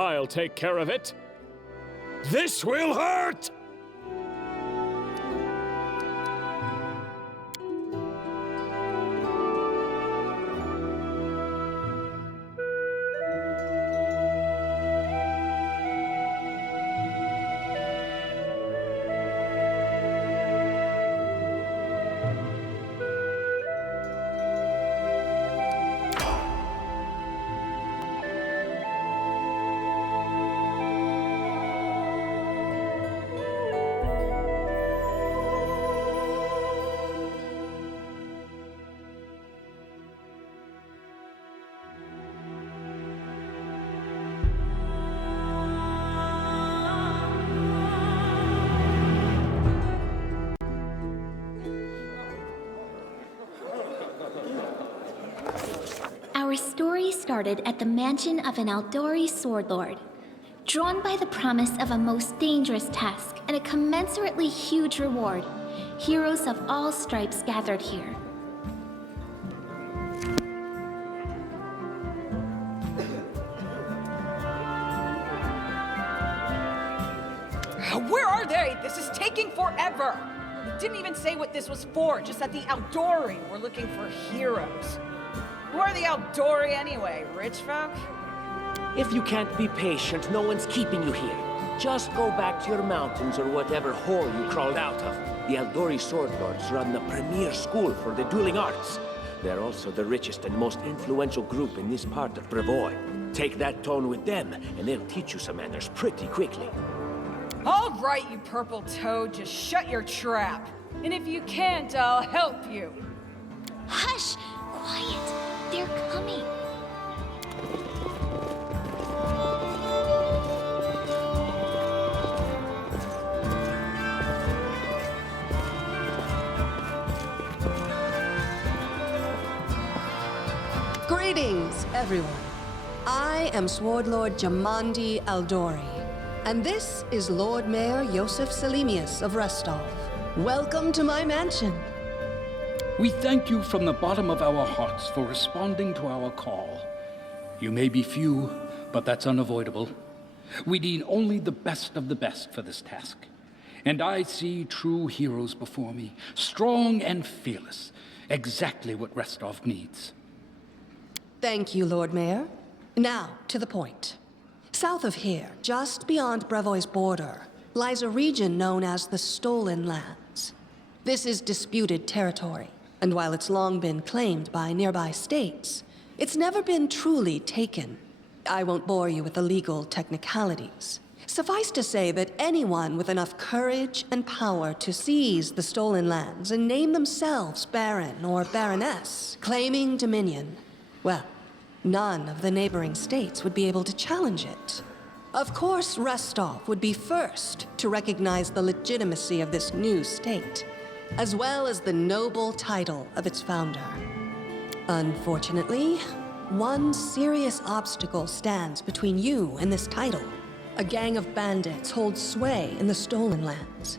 I'll take care of it. This will hurt! Our story started at the mansion of an Aldori sword lord. Drawn by the promise of a most dangerous task and a commensurately huge reward, heroes of all stripes gathered here. Where are they? This is taking forever! You didn't even say what this was for, just that the Aldori were looking for heroes. Who are the Aldori anyway? Rich folk? If you can't be patient, no one's keeping you here. Just go back to your mountains or whatever hole you crawled out of. The Aldori Sword Lords run the premier school for the dueling arts. They're also the richest and most influential group in this part of Brevoy. Take that tone with them, and they'll teach you some manners pretty quickly. All right, you purple toad, just shut your trap. And if you can't, I'll help you. Hush! Quiet! They're coming! Greetings, everyone. I am Sword Lord Jamandi Aldori, and this is Lord Mayor Yosef Selimius of Restov. Welcome to my mansion. We thank you from the bottom of our hearts for responding to our call. You may be few, but that's unavoidable. We need only the best of the best for this task. And I see true heroes before me, strong and fearless, exactly what Restov needs. Thank you, Lord Mayor. Now, to the point. South of here, just beyond Brevoy's border, lies a region known as the Stolen Lands. This is disputed territory, and while it's long been claimed by nearby states, it's never been truly taken. I won't bore you with the legal technicalities. Suffice to say that anyone with enough courage and power to seize the Stolen Lands and name themselves Baron or Baroness, claiming dominion, well, none of the neighboring states would be able to challenge it. Of course, Restov would be first to recognize the legitimacy of this new state, as well as the noble title of its founder. Unfortunately, one serious obstacle stands between you and this title. A gang of bandits holds sway in the Stolen Lands.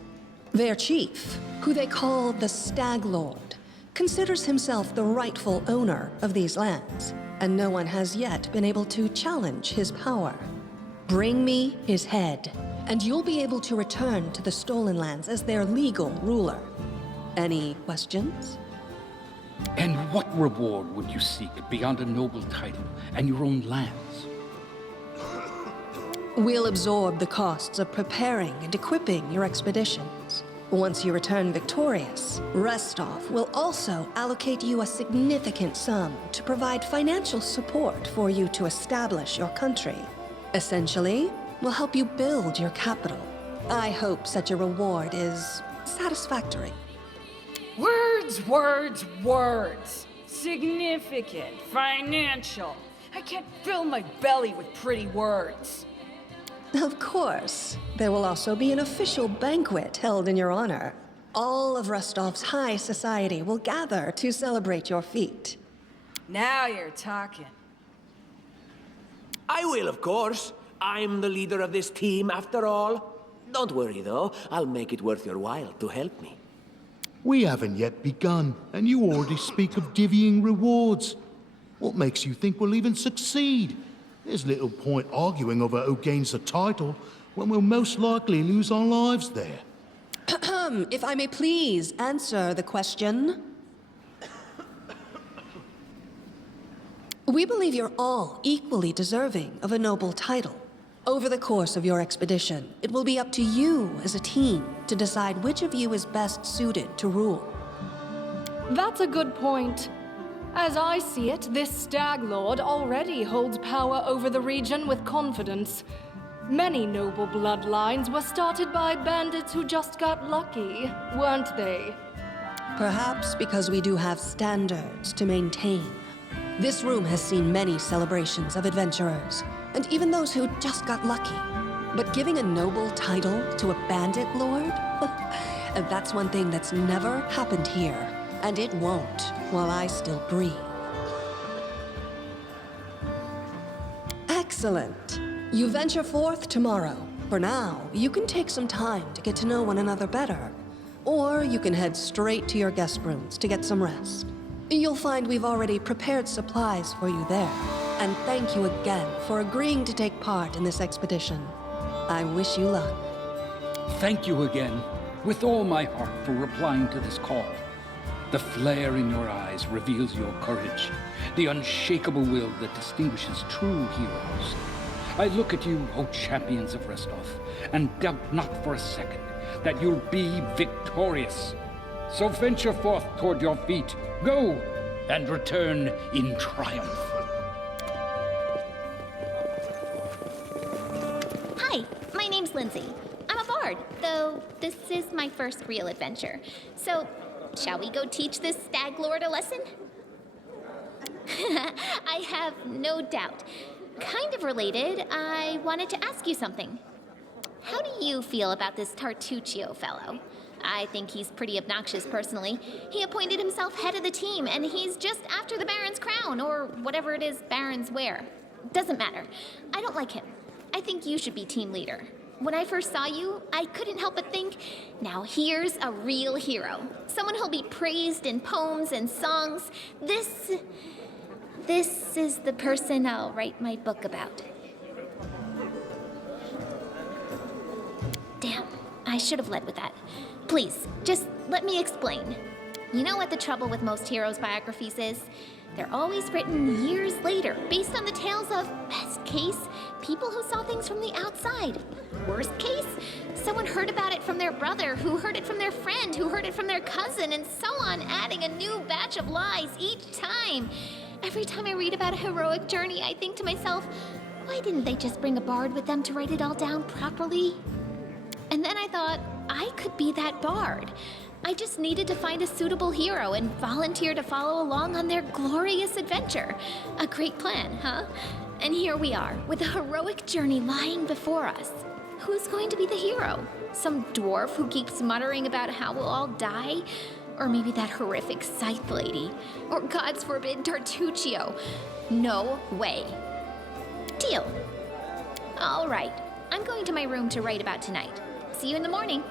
Their chief, who they call the Stag Lord, considers himself the rightful owner of these lands, and no one has yet been able to challenge his power. Bring me his head, and you'll be able to return to the Stolen Lands as their legal ruler. Any questions? And what reward would you seek beyond a noble title and your own lands? We'll absorb the costs of preparing and equipping your expeditions. Once you return victorious, Restov will also allocate you a significant sum to provide financial support for you to establish your country. Essentially, we'll help you build your capital. I hope such a reward is satisfactory. Words, words, words. Significant, financial. I can't fill my belly with pretty words. Of course. There will also be an official banquet held in your honor. All of Rostov's high society will gather to celebrate your feat. Now you're talking. I will, of course. I'm the leader of this team, after all. Don't worry, though. I'll make it worth your while to help me. We haven't yet begun, and you already speak of divvying rewards. What makes you think we'll even succeed? There's little point arguing over who gains the title when we'll most likely lose our lives there. If I may please answer the question. We believe you're all equally deserving of a noble title. Over the course of your expedition, it will be up to you as a team to decide which of you is best suited to rule. That's a good point. As I see it, this Stag Lord already holds power over the region with confidence. Many noble bloodlines were started by bandits who just got lucky, weren't they? Perhaps because we do have standards to maintain. This room has seen many celebrations of adventurers, and even those who just got lucky. But giving a noble title to a bandit lord? That's one thing that's never happened here, and it won't while I still breathe. Excellent. You venture forth tomorrow. For now, you can take some time to get to know one another better. Or you can head straight to your guest rooms to get some rest. You'll find we've already prepared supplies for you there. And thank you again for agreeing to take part in this expedition. I wish you luck. Thank you again, with all my heart, for replying to this call. The flare in your eyes reveals your courage, the unshakable will that distinguishes true heroes. I look at you, O champions of Restov, and doubt not for a second that you'll be victorious. So venture forth toward your feet. Go, and return in triumph. Hi, my name's Lindsay. I'm a bard, though this is my first real adventure. So, shall we go teach this stag lord a lesson? I have no doubt. Kind of related, I wanted to ask you something. How do you feel about this Tartuccio fellow? I think he's pretty obnoxious personally. He appointed himself head of the team, and he's just after the Baron's crown, or whatever it is barons wear. Doesn't matter. I don't like him. I think you should be team leader. When I first saw you, I couldn't help but think, now here's a real hero. Someone who'll be praised in poems and songs. This is the person I'll write my book about. Damn, I should have led with that. Please, just let me explain. You know what the trouble with most heroes' biographies is? They're always written years later, based on the tales of, best case, people who saw things from the outside. Worst case, someone heard about it from their brother, who heard it from their friend, who heard it from their cousin, and so on, adding a new batch of lies each time. Every time I read about a heroic journey, I think to myself, why didn't they just bring a bard with them to write it all down properly? And then I thought, I could be that bard. I just needed to find a suitable hero and volunteer to follow along on their glorious adventure. A great plan, huh? And here we are, with a heroic journey lying before us. Who's going to be the hero? Some dwarf who keeps muttering about how we'll all die? Or maybe that horrific scythe lady? Or God's forbid, Tartuccio? No way. Deal. All right, I'm going to my room to write about tonight. See you in the morning.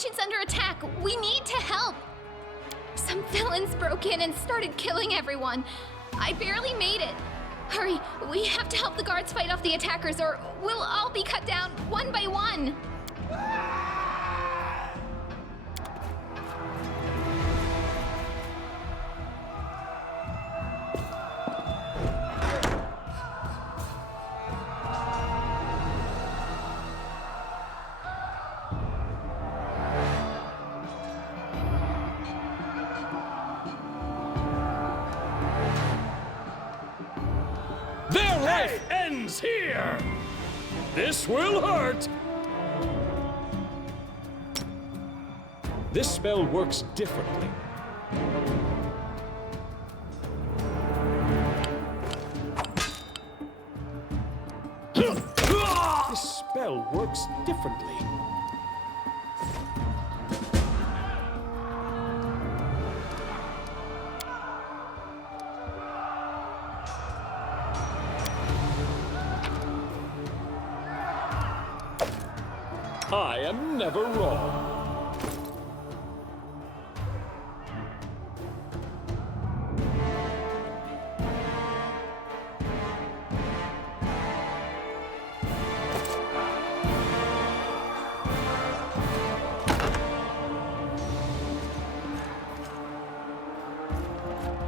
mansion's under attack. We need to help. Some villains broke in and started killing everyone. I barely made it. Hurry, we have to help the guards fight off the attackers or we'll all be cut down one by one. Their life ends here! This will hurt! This spell works differently. This spell works differently. I am never wrong.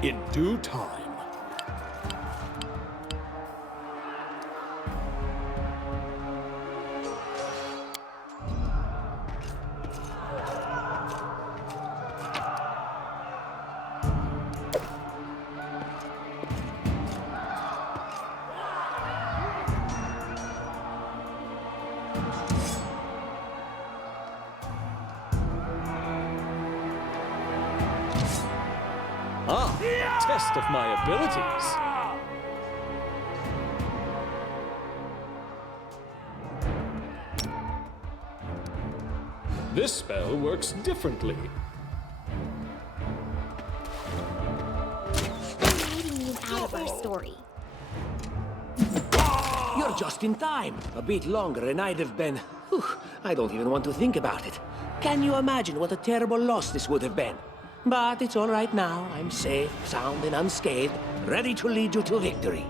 In due time. Test of my abilities. This spell works differently. Writing you out of our story. You're just in time. A bit longer and I'd have been... Whew, I don't even want to think about it. Can you imagine what a terrible loss this would have been? But it's all right now. I'm safe, sound, and unscathed, ready to lead you to victory.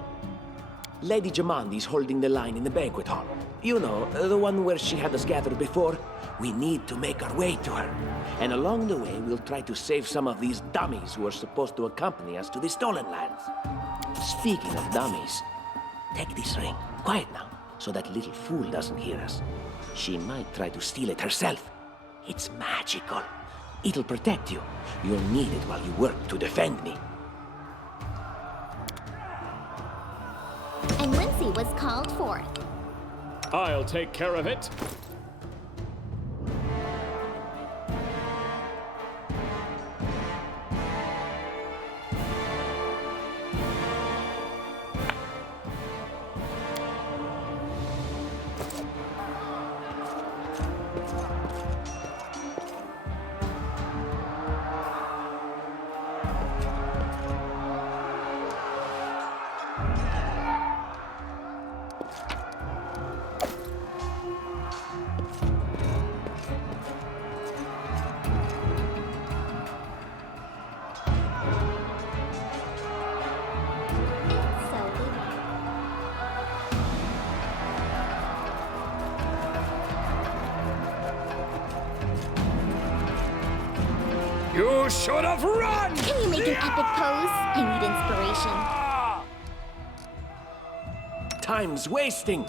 Lady Jamandi's holding the line in the banquet hall. You know, the one where she had us gathered before. We need to make our way to her. And along the way, we'll try to save some of these dummies who are supposed to accompany us to the Stolen Lands. Speaking of dummies, take this ring. Quiet now, so that little fool doesn't hear us. She might try to steal it herself. It's magical. It'll protect you. You'll need it while you work to defend me. And Lindsay was called forth. I'll take care of it. You should have run! Can you make an epic pose? I need inspiration. Time's wasting.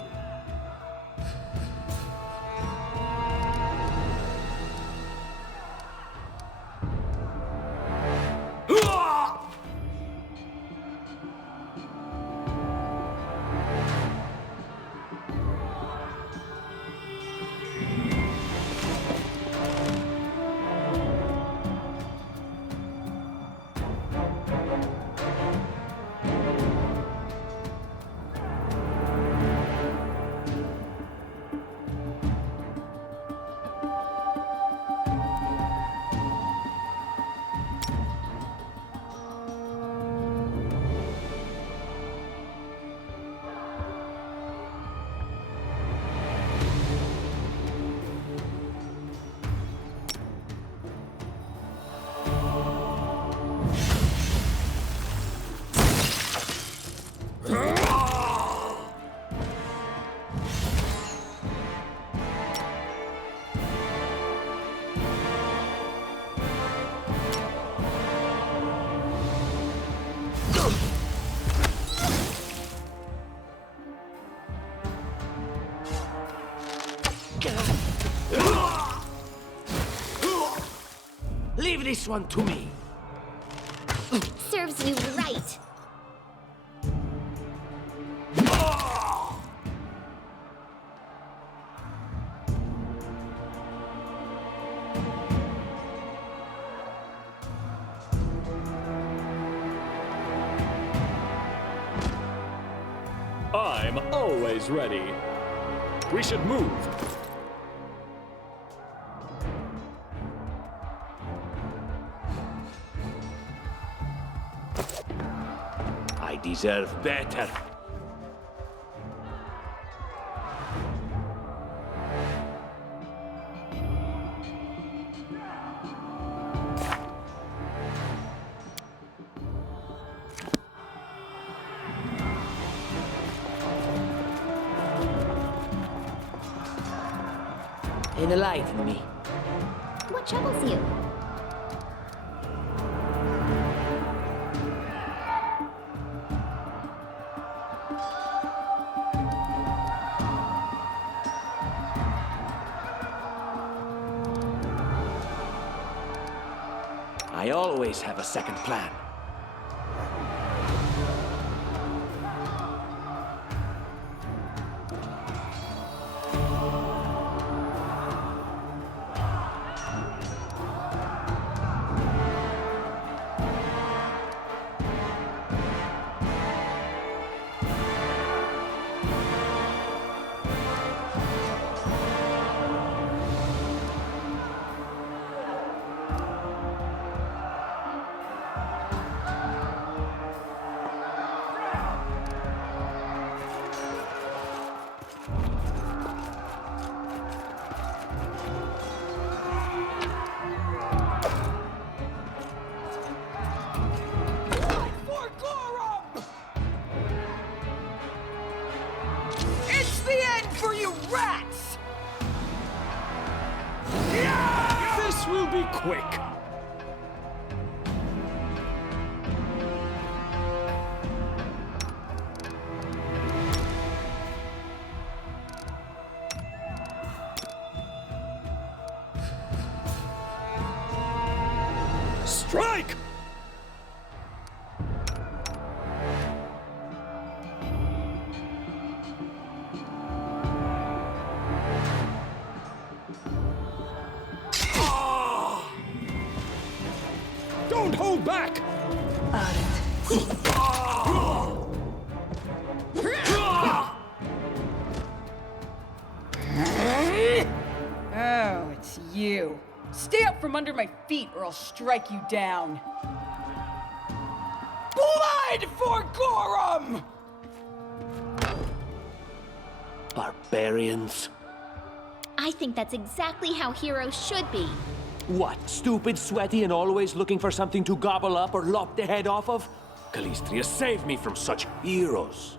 Leave this one to me. Serves you right. I'm always ready. We should move. I deserve better. Enlighten me. What troubles you? I always have a second plan. It's the end for you rats! This will be quick. Strike! Don't hold back! Oh, it's you. Stay out from under my feet or I'll strike you down. Blood for Gorum! Barbarians. I think that's exactly how heroes should be. What, stupid, sweaty, and always looking for something to gobble up or lop the head off of? Calistria, save me from such heroes.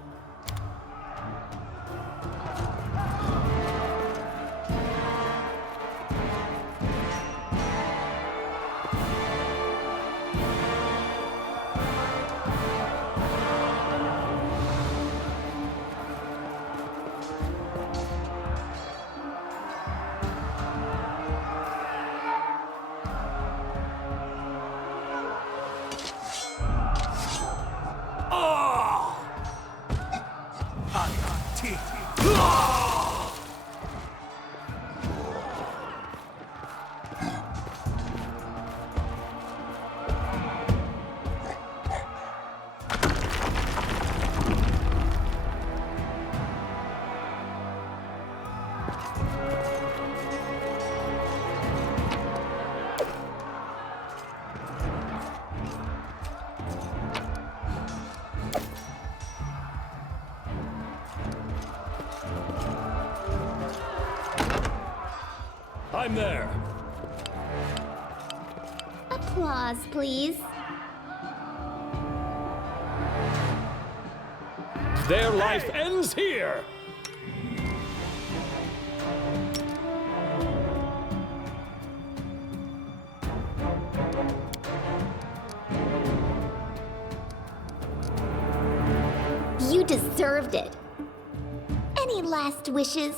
I'm there. Applause, please. Their life ends here. You deserved it. Any last wishes?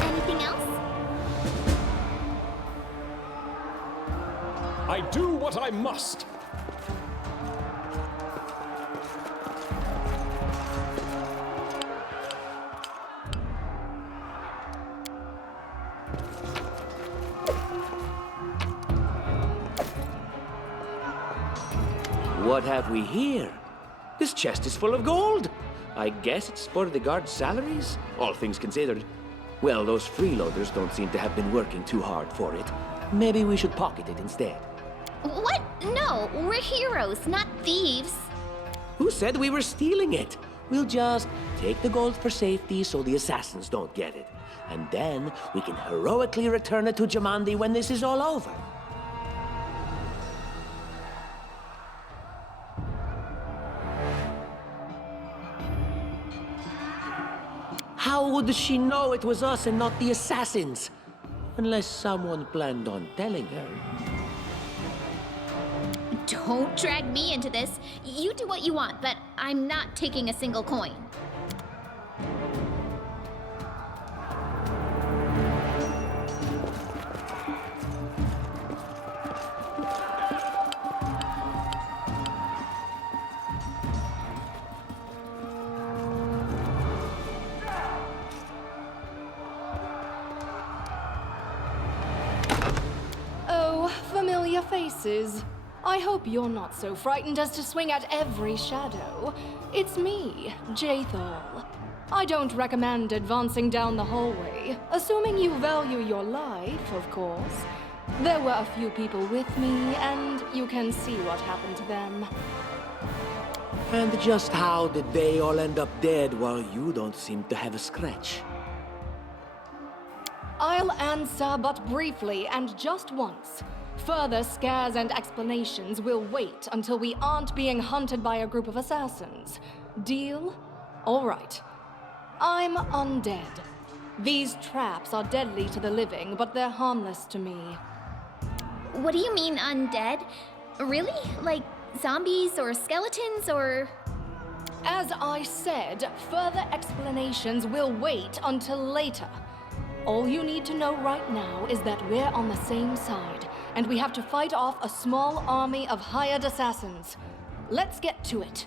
Anything else? I do what I must. What have we here? This chest is full of gold. I guess it's for the guards' salaries, all things considered. Well, those freeloaders don't seem to have been working too hard for it. Maybe we should pocket it instead. What? No, we're heroes, not thieves. Who said we were stealing it? We'll just take the gold for safety so the assassins don't get it. And then we can heroically return it to Jamandi when this is all over. How would she know it was us and not the assassins? Unless someone planned on telling her. Don't drag me into this. You do what you want, but I'm not taking a single coin. Oh, familiar faces. I hope you're not so frightened as to swing at every shadow. It's me, Jaethal. I don't recommend advancing down the hallway, assuming you value your life, of course. There were a few people with me, and you can see what happened to them. And just how did they all end up dead while you don't seem to have a scratch? I'll answer but briefly and just once. Further scares and explanations will wait until we aren't being hunted by a group of assassins. Deal? All right. I'm undead. These traps are deadly to the living, but they're harmless to me. What do you mean, undead? Really? Like zombies or skeletons or... As I said, further explanations will wait until later. All you need to know right now is that we're on the same side, and we have to fight off a small army of hired assassins. Let's get to it.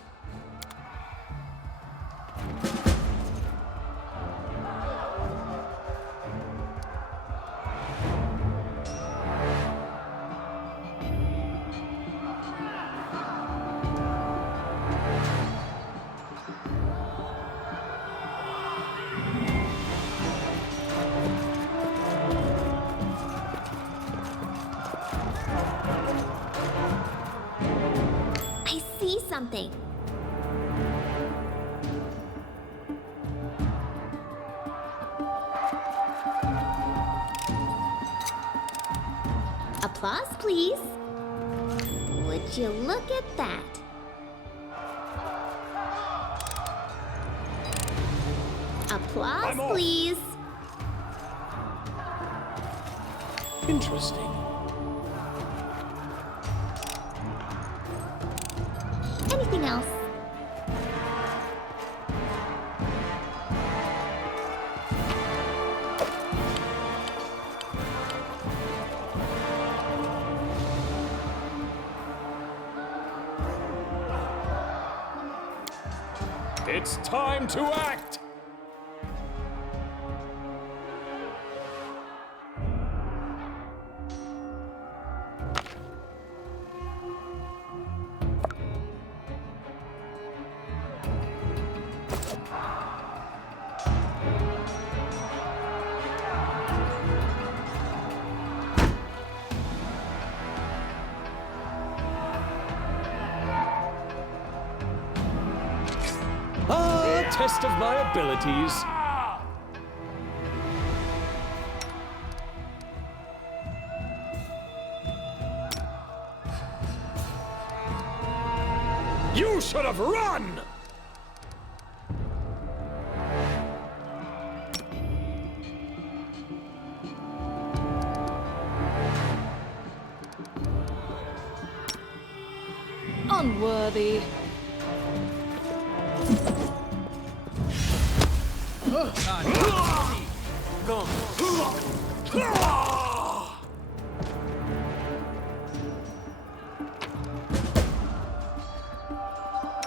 Something. Applause, please. Would you look at that? Applause, please. Interesting. Anything else? It's time to act! test of my abilities. You should have run! Unworthy.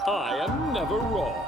I am never wrong.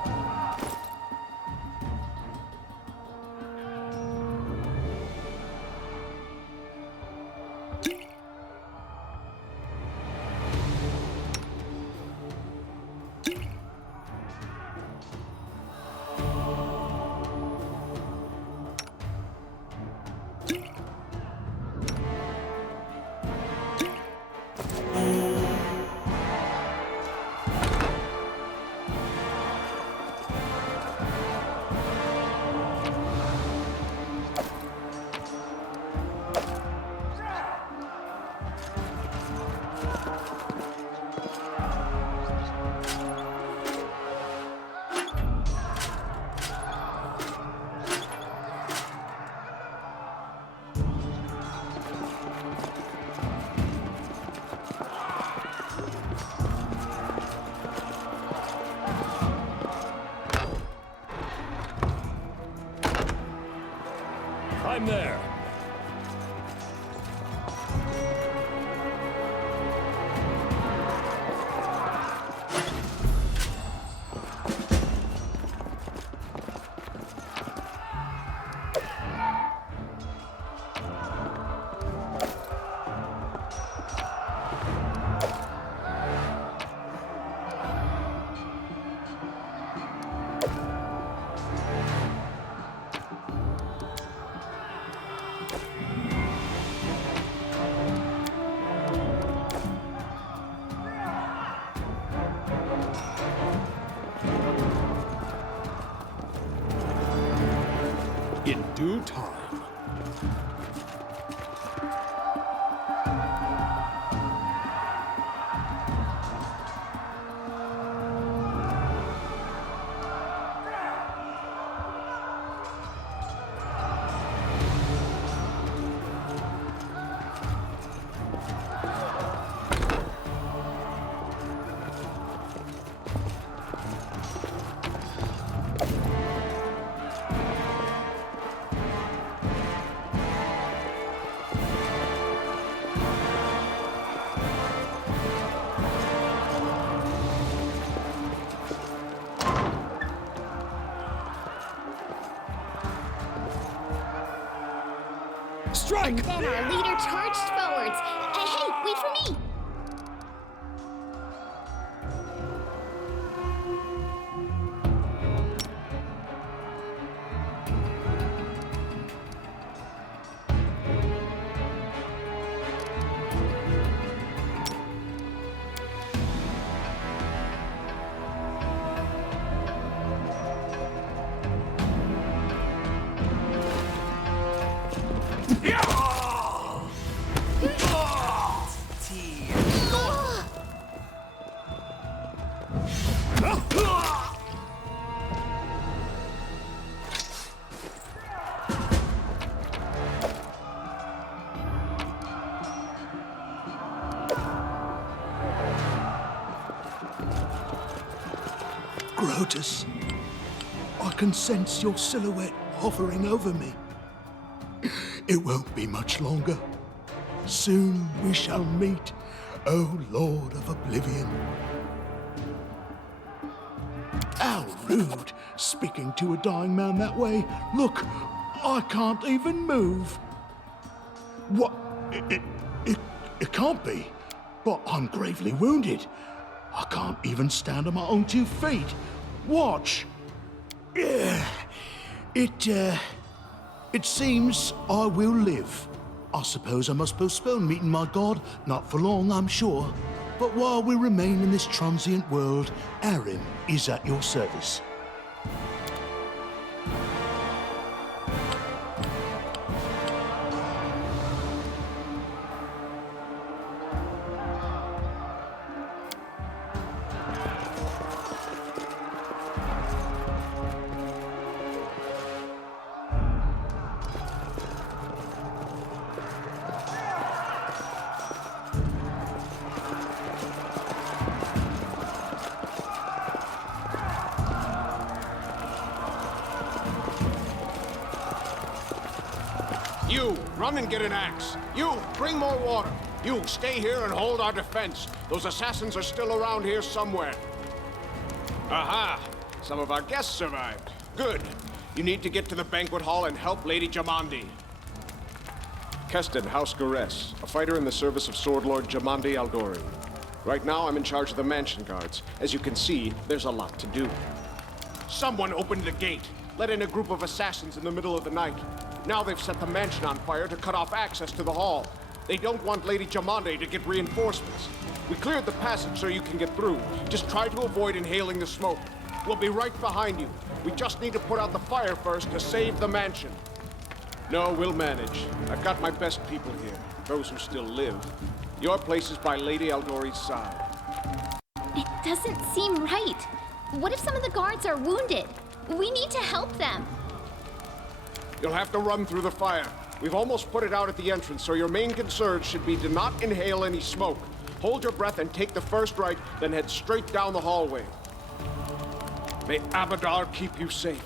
I'm there. In due time. Strike! And then our leader charged forwards. Hey, wait for me! Grotus, I can sense your silhouette hovering over me. It won't be much longer. Soon we shall meet, O Lord of Oblivion. How rude, speaking to a dying man that way. Look, I can't even move. What? It can't be. But I'm gravely wounded. I can't even stand on my own 2 feet. Watch. It seems I will live. I suppose I must postpone meeting my god, not for long, I'm sure. But while we remain in this transient world, Arim is at your service. Run and get an axe. You, bring more water. You, stay here and hold our defense. Those assassins are still around here somewhere. Aha! Some of our guests survived. Good. You need to get to the banquet hall and help Lady Jamandi. Keston, House Garess, a fighter in the service of Sword Lord Jamandi Aldori. Right now, I'm in charge of the mansion guards. As you can see, there's a lot to do. Someone opened the gate, let in a group of assassins in the middle of the night. Now they've set the mansion on fire to cut off access to the hall. They don't want Lady Jamandi to get reinforcements. We cleared the passage so you can get through. Just try to avoid inhaling the smoke. We'll be right behind you. We just need to put out the fire first to save the mansion. No, we'll manage. I've got my best people here, those who still live. Your place is by Lady Aldori's side. It doesn't seem right. What if some of the guards are wounded? We need to help them. You'll have to run through the fire. We've almost put it out at the entrance, so your main concern should be to not inhale any smoke. Hold your breath and take the first right, then head straight down the hallway. May Abadar keep you safe.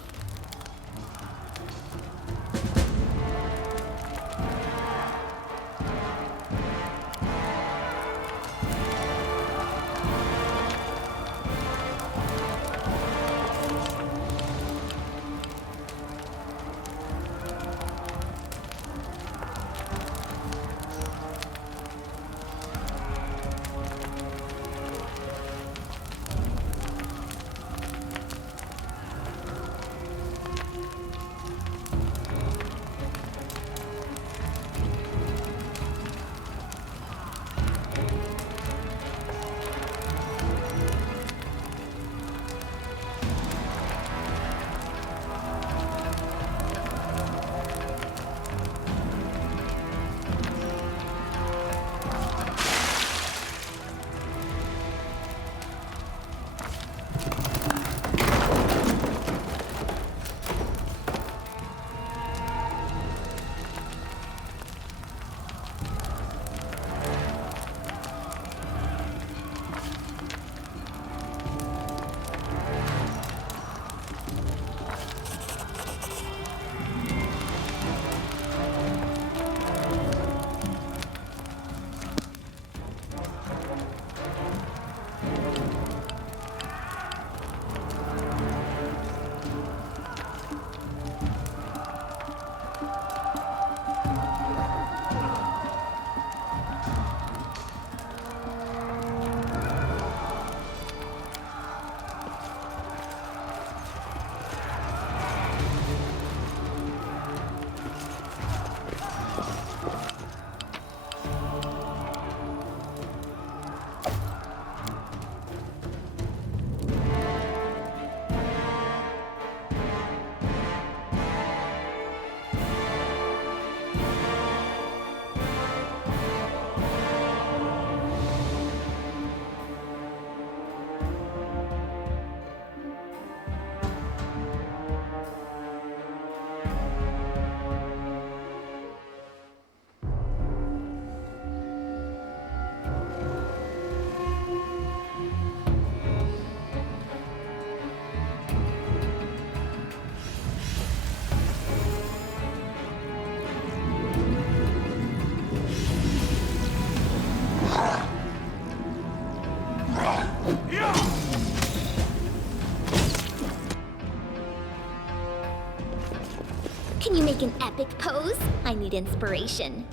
Can you make an epic pose? I need inspiration.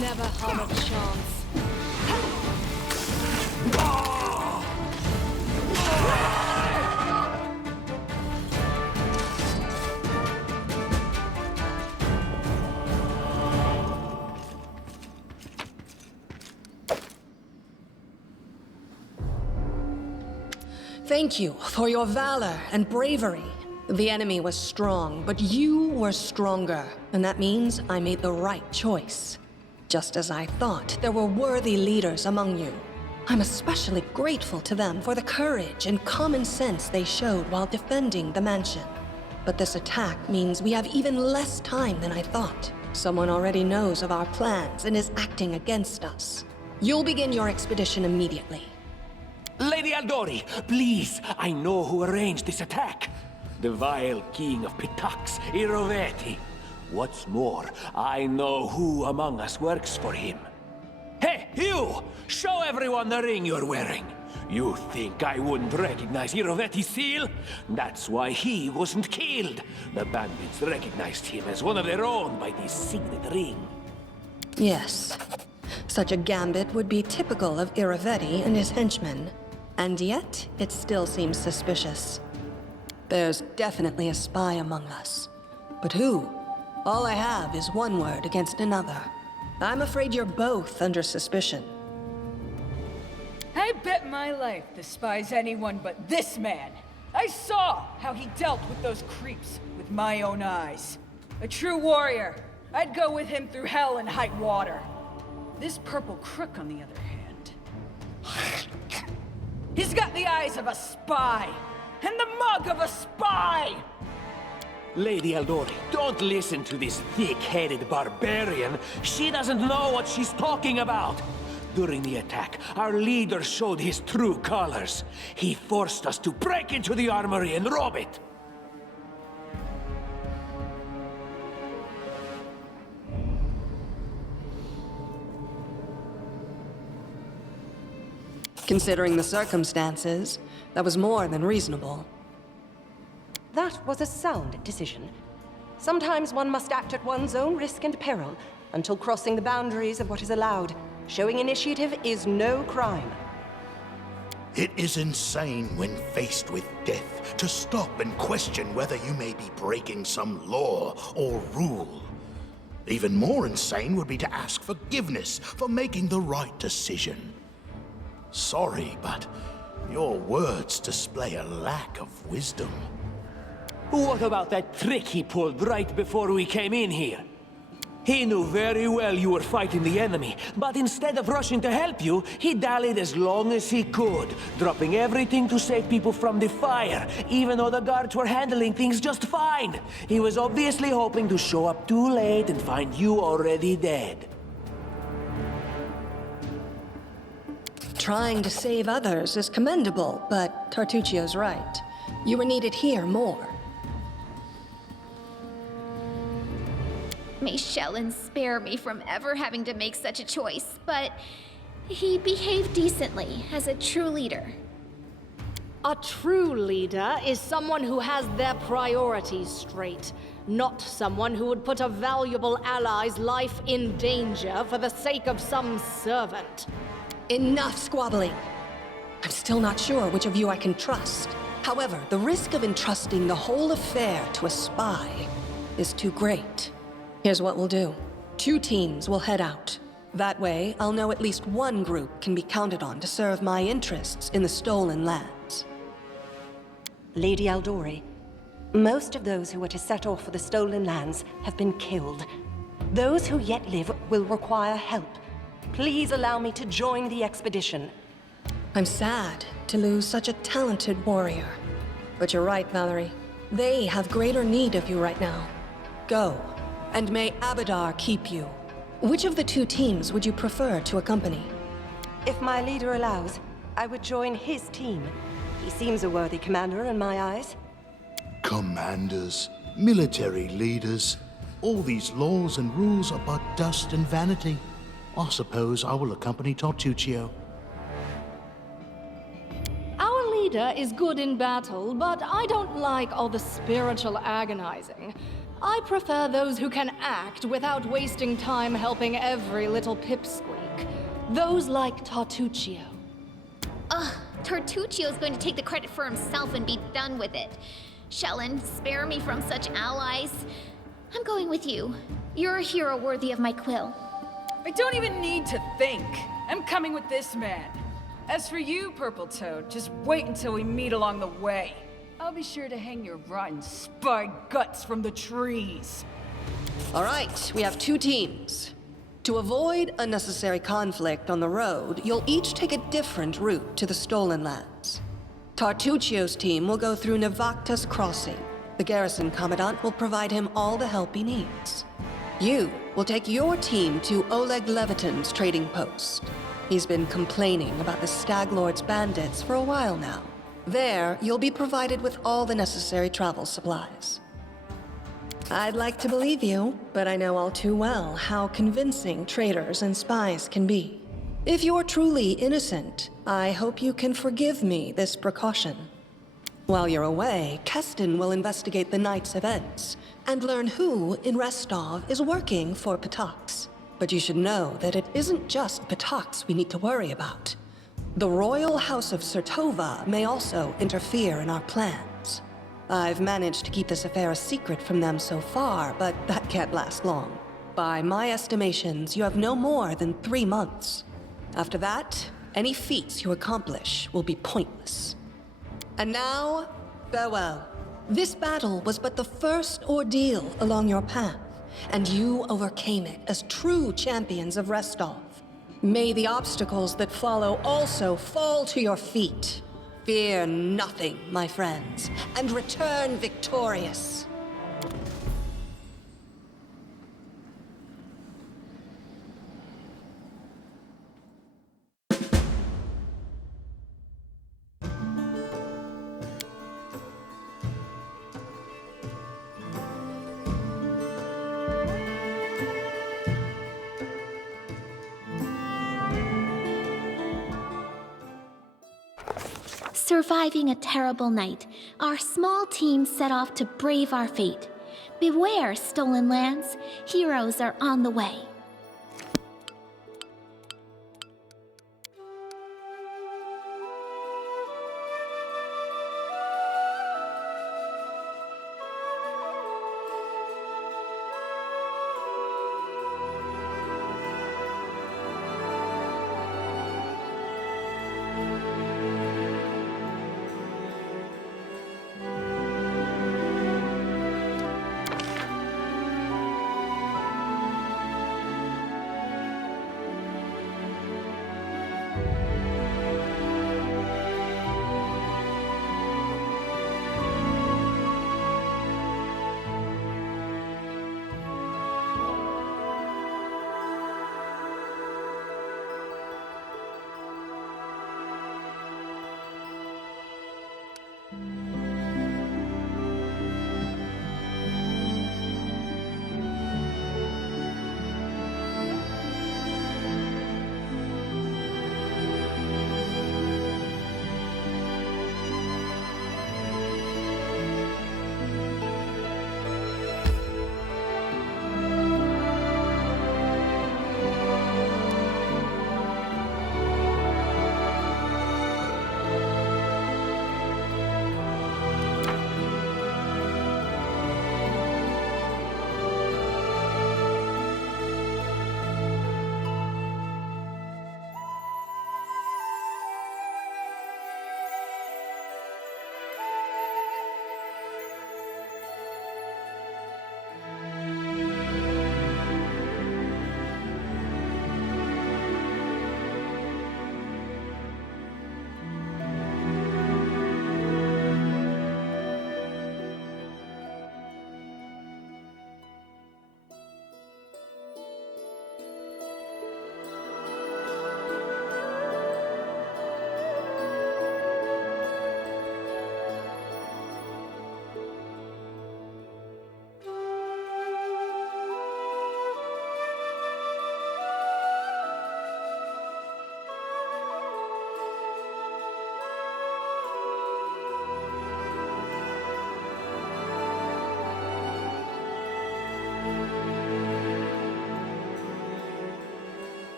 Never had a chance. Thank you for your valor and bravery. The enemy was strong, but you were stronger, and that means I made the right choice. Just as I thought, there were worthy leaders among you. I'm especially grateful to them for the courage and common sense they showed while defending the mansion. But this attack means we have even less time than I thought. Someone already knows of our plans and is acting against us. You'll begin your expedition immediately. Lady Aldori, please, I know who arranged this attack. The vile king of Pitax, Iroveti. What's more, I know who among us works for him. Hey, you! Show everyone the ring you're wearing. You think I wouldn't recognize Iroveti's seal? That's why he wasn't killed. The bandits recognized him as one of their own by this signet ring. Yes. Such a gambit would be typical of Iroveti and his henchmen. And yet, it still seems suspicious. There's definitely a spy among us. But who? All I have is one word against another. I'm afraid you're both under suspicion. I bet my life despise anyone but this man. I saw how he dealt with those creeps with my own eyes. A true warrior. I'd go with him through hell and high water. This purple crook, on the other hand, he's got the eyes of a spy, and the mug of a spy! Lady Aldori, don't listen to this thick-headed barbarian. She doesn't know what she's talking about. During the attack, our leader showed his true colors. He forced us to break into the armory and rob it. Considering the circumstances, that was more than reasonable. That was a sound decision. Sometimes one must act at one's own risk and peril until crossing the boundaries of what is allowed. Showing initiative is no crime. It is insane when faced with death to stop and question whether you may be breaking some law or rule. Even more insane would be to ask forgiveness for making the right decision. Sorry, but your words display a lack of wisdom. What about that trick he pulled right before we came in here? He knew very well you were fighting the enemy, but instead of rushing to help you, he dallied as long as he could, dropping everything to save people from the fire, even though the guards were handling things just fine. He was obviously hoping to show up too late and find you already dead. Trying to save others is commendable, but Tartuccio's right. You were needed here more. May Shellen spare me from ever having to make such a choice, but he behaved decently as a true leader. A true leader is someone who has their priorities straight, not someone who would put a valuable ally's life in danger for the sake of some servant. Enough squabbling. I'm still not sure which of you I can trust. However, the risk of entrusting the whole affair to a spy is too great. Here's what we'll do. 2 teams will head out. That way, I'll know at least one group can be counted on to serve my interests in the stolen lands. Lady Aldori, most of those who were to set off for the stolen lands have been killed. Those who yet live will require help. Please allow me to join the expedition. I'm sad to lose such a talented warrior. But you're right, Valerie. They have greater need of you right now. Go, and may Abadar keep you. Which of the 2 teams would you prefer to accompany? If my leader allows, I would join his team. He seems a worthy commander in my eyes. Commanders, military leaders, all these laws and rules are but dust and vanity. I suppose I will accompany Tartuccio. Our leader is good in battle, but I don't like all the spiritual agonizing. I prefer those who can act without wasting time helping every little pipsqueak. Those like Tartuccio. Tartuccio's going to take the credit for himself and be done with it. Shellen, spare me from such allies. I'm going with you. You're a hero worthy of my quill. I don't even need to think. I'm coming with this man. As for you, Purple Toad, just wait until we meet along the way. I'll be sure to hang your rotten spy guts from the trees. All right, we have 2 teams. To avoid unnecessary conflict on the road, you'll each take a different route to the Stolen Lands. Tartuccio's team will go through Navacta's Crossing. The garrison commandant will provide him all the help he needs. You will take your team to Oleg Leviton's trading post. He's been complaining about the Stag Lord's bandits for a while now. There, you'll be provided with all the necessary travel supplies. I'd like to believe you, but I know all too well how convincing traitors and spies can be. If you're truly innocent, I hope you can forgive me this precaution. While you're away, Keston will investigate the night's events and learn who in Restov is working for Patox. But you should know that it isn't just Patox we need to worry about. The Royal House of Sertova may also interfere in our plans. I've managed to keep this affair a secret from them so far, but that can't last long. By my estimations, you have no more than 3 months. After that, any feats you accomplish will be pointless. And now, farewell. This battle was but the first ordeal along your path, and you overcame it as true champions of Restov. May the obstacles that follow also fall to your feet. Fear nothing, my friends, and return victorious. Surviving a terrible night, our small team set off to brave our fate. Beware, Stolen Lands. Heroes are on the way.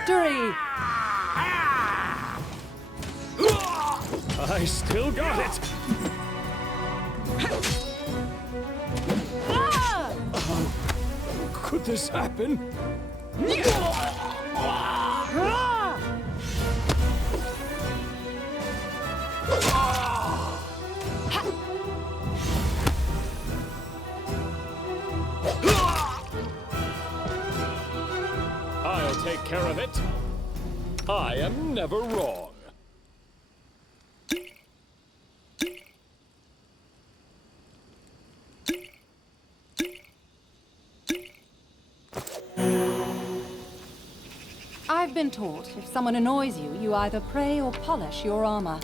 victory! I still got it! Could this happen? I'll take care of it. I am never wrong. I've been taught if someone annoys you, you either pray or polish your armor.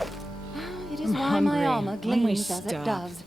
It is why my armor gleams as it does.